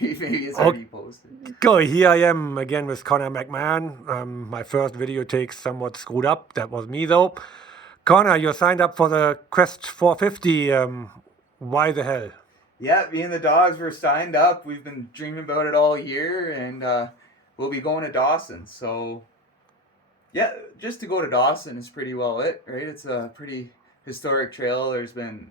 Maybe it's already posted. Go, here I am again with Connor McMahon. My first video takes somewhat screwed up. That was me though. Connor, you signed up for the Quest 450. Why the hell? Yeah, me and the dogs were signed up. We've been dreaming about it all year, and we'll be going to Dawson. So, yeah, just to go to Dawson is pretty well it, right? It's a pretty historic trail. There's been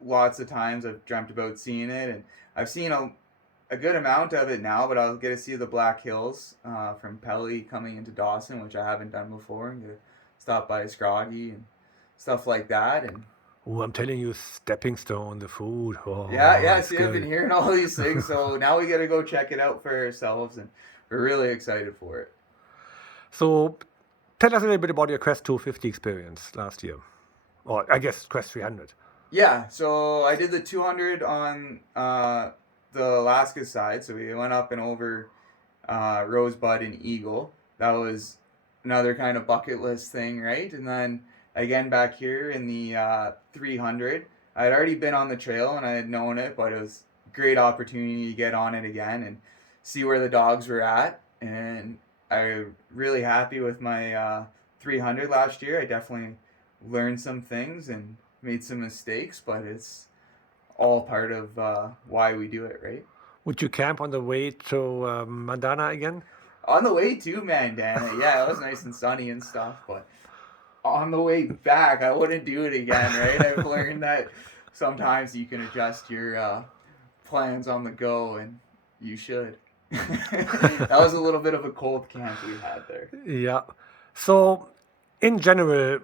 lots of times I've dreamt about seeing it, and I've seen a good amount of it now, but I'll get to see the Black Hills from Pelly coming into Dawson, which I haven't done before, and get to stop by Scroggy and stuff like that. And Oh, I'm telling you, stepping stone, the food. yeah, It's see, I've been good. hearing all these things, so now we got to go check it out for ourselves, and we're really excited for it. So, tell us a little bit about your Quest 250 experience last year, or I guess Quest 300. Yeah, so I did the 200 on the Alaska side, so we went up and over Rosebud and Eagle. That was another kind of bucket list thing, right? And then again back here in the 300, I had already been on the trail and I had known it, but it was a great opportunity to get on it again and see where the dogs were at. And I'm really happy with my 300 last year. I definitely learned some things and made some mistakes, but it's all part of why we do it, right? Would you camp on the way to Mandana again? On the way to Mandana, yeah, it was nice and sunny and stuff, but on the way back, I wouldn't do it again, right? I've learned that sometimes you can adjust your plans on the go, and you should. That was a little bit of a cold camp we had there. Yeah. So, in general,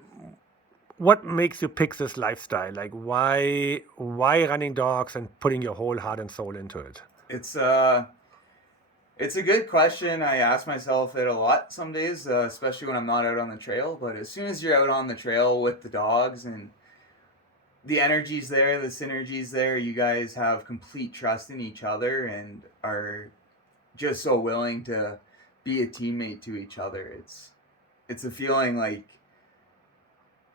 what makes you pick this lifestyle? Like, why running dogs and putting your whole heart and soul into it? It's uh, it's a good question. I ask myself it a lot some days, especially when I'm not out on the trail. But as soon as you're out on the trail with the dogs and the energy's there, the synergy's there, you guys have complete trust in each other and are just so willing to be a teammate to each other. It's a feeling like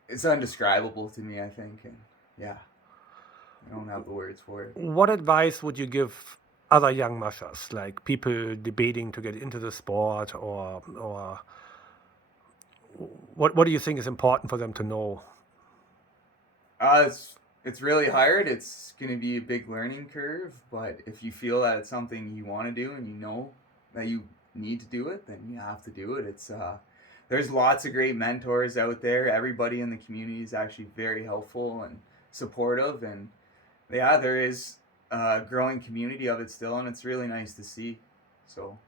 it's undescribable to me, I think. And yeah, I don't have the words for it. What advice would you give other young mushers, like people debating to get into the sport, or what do you think is important for them to know? It's really hard. It's going to be a big learning curve, but if you feel that it's something you want to do and you know that you need to do it, then you have to do it. It's there's lots of great mentors out there. Everybody in the community is actually very helpful and supportive, and yeah, there is a growing community of it still, and it's really nice to see. So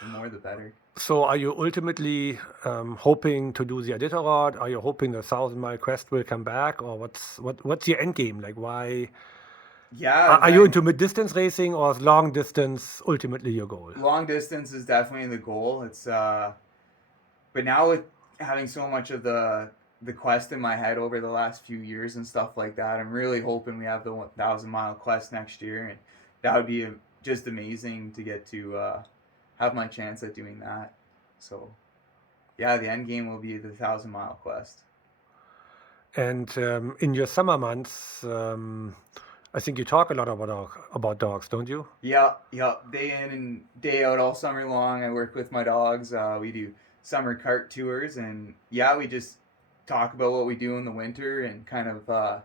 the more, the better. So, are you ultimately hoping to do the Iditarod? Are you hoping the 1,000 mile quest will come back, or what's your end game? Like, why Yeah, are you into mid distance racing, or is long distance ultimately your goal? long distance is definitely the goal. It's but now with having so much of the quest in my head over the last few years and stuff like that, I'm really hoping we have the 1,000 mile quest next year, and that would be just amazing to get to have my chance at doing that. So yeah, the end game will be the 1,000 mile quest. And in your summer months, I think you talk a lot about dogs, don't you? Yeah, yeah, day in and day out all summer long. I work with my dogs. We do summer cart tours, and yeah, we just talk about what we do in the winter and kind of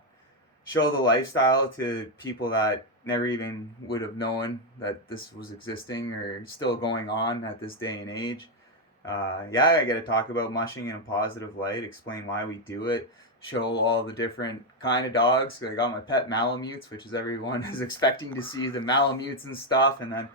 show the lifestyle to people that never even would have known that this was existing or still going on at this day and age. Yeah, I get to talk about mushing in a positive light, explain why we do it, show all the different kind of dogs. I got my pet Malamutes, which is everyone is expecting to see the Malamutes and stuff, and then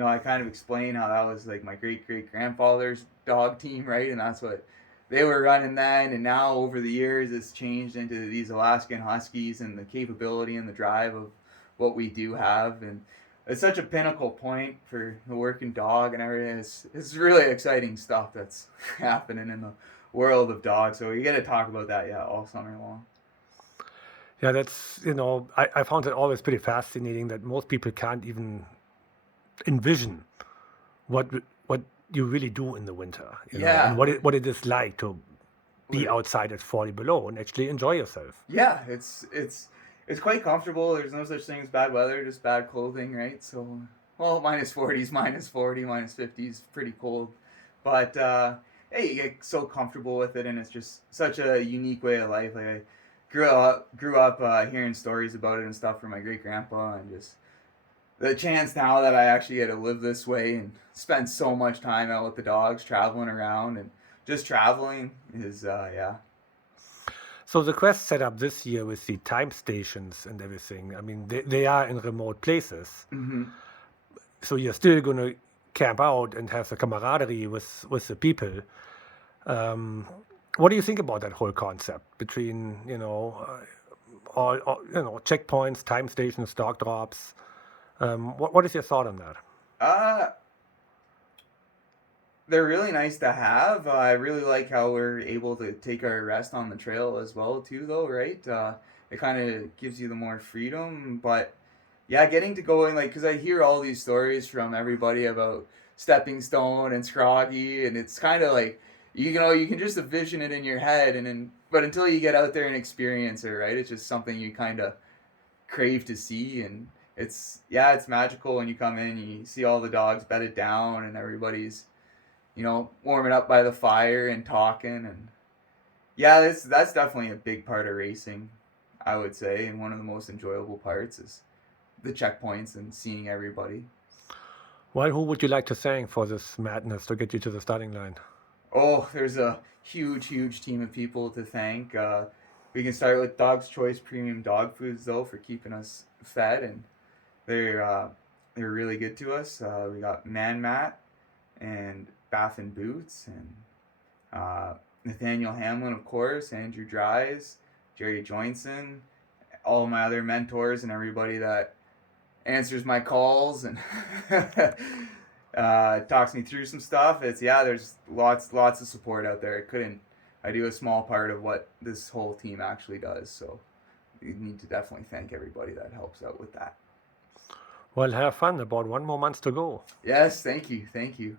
I kind of explain how that was like my great great grandfather's dog team, right? And that's what they were running then, and now over the years it's changed into these Alaskan Huskies and the capability and the drive of what we do have, and it's such a pinnacle point for the working dog and everything. It's really exciting stuff that's happening in the world of dogs. So we get to talk about that, yeah, all summer long. Yeah, that's, I found it always pretty fascinating that most people can't even envision what you really do in the winter, and Yeah, what it is like to be with outside at 40 below and actually enjoy yourself. yeah, it's it's quite comfortable. There's no such thing as bad weather, just bad clothing, right? So, well, minus 40s, minus 40, minus 50s, pretty cold. But hey, you get so comfortable with it, and it's just such a unique way of life. Like I grew up hearing stories about it and stuff from my great grandpa, and just the chance now that I actually get to live this way and spend so much time out with the dogs, traveling around and just traveling is yeah. So the Quest set up this year with the time stations and everything, I mean, they are in remote places. Mm-hmm. So you're still going to camp out and have the camaraderie with the people. Um, what do you think about that whole concept between, all checkpoints, time stations, dog drops? What is your thought on that? Uh, they're really nice to have. I really like how we're able to take our rest on the trail as well too, though, right? It kind of gives you the more freedom, but yeah, getting to go in like because I hear all these stories from everybody about Stepping Stone and Scroggy, and it's kind of like you can just envision it in your head, and then but until you get out there and experience it, right? It's just something you kind of crave to see, and it's magical when you come in, you see all the dogs bedded down, and everybody's warming up by the fire and talking, and yeah, that's definitely a big part of racing, I would say, and one of the most enjoyable parts is the checkpoints and seeing everybody. Well, who would you like to thank for this madness to get you to the starting line? Oh, there's a huge team of people to thank. We can start with Dog's Choice Premium Dog Foods though for keeping us fed, and they're uh, they're really good to us. We got Man Mat and Bath and Boots and Nathaniel Hamlin, of course, Andrew Dries, Jerry Joinson, all my other mentors, and everybody that answers my calls and talks me through some stuff. There's lots of support out there. I do a small part of what this whole team actually does, so you need to definitely thank everybody that helps out with that. Well, have fun. About 1 more month to go. Yes, thank you.